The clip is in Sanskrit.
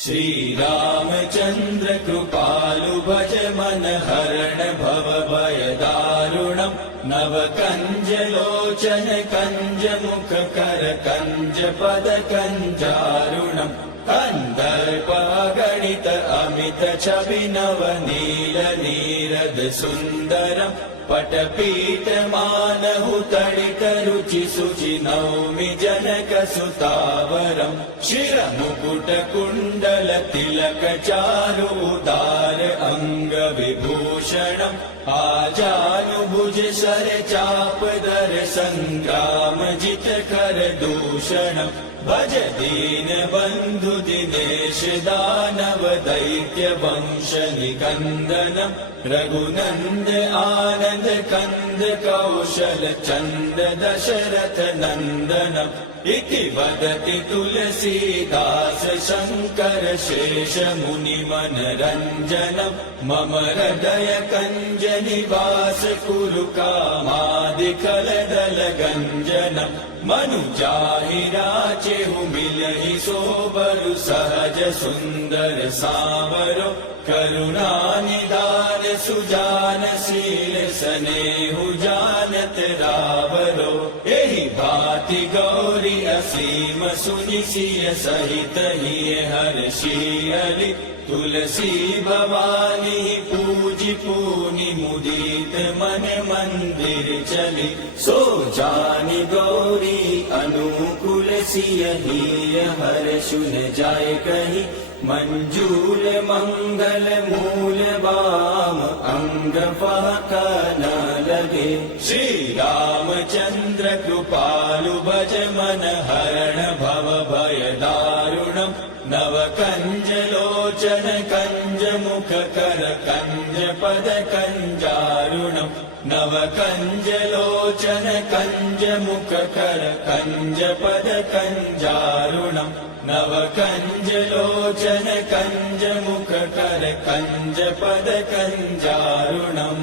श्रीरामचन्द्र कृपालु भज मन हरण भव भय दारुणम् नव कंज लोचन कंज मुख कर कंज पद कंजारुणम् कंदर्प गणित अमित छवि नव नील नीरद सुन्दरम् पटपीठ मानहु तडित रुचि सुचि नौमि जनक सुतावरम् शिर मुकुट कुण्डल तिलक चारु उदार अंग विभूषणम् आजानुभुज सर चाप दर संग्राम जित कर दूषणम् भज दीन बंधु दिनेश दानव दैत्य वंश निकंदनम् रघुनंद आनंद कंद कौशल चंद दशरथ नंदनम् इति वदति तुलसीदास शंकर शेष मुनि मनरंजनम् मम हृदय कंज निवास कुरु कामादिकल दल गंजनम् मनुजाहि राचेहु मिलहि सोबरु सहज सुंदर सावरो करुणा निदान सुजान शील सनेहु जानत रावरो एहि भाति गौरी असीम सुनि सिय सहित हिय हर्षियलि तुलसी भवानी पूजि पूनि मुदित मन मंदिर चली सो जानि गौरी अनुकूल सिय हिय हर्षुन जाय कहि मंजूल मंगल मूल वाम अंग फाका न लगे श्री रामचंद्र कृपालु भज मन हरण भव भय दारुणम् नव कंज लोचन कंज मुख कर कंज पद कंजारुणम् नव कंज लोचन कंज मुख कर कंज पद कंजारुणम् नव कंज लोचन कंज मुख कर कंज पद कंजारुणम्।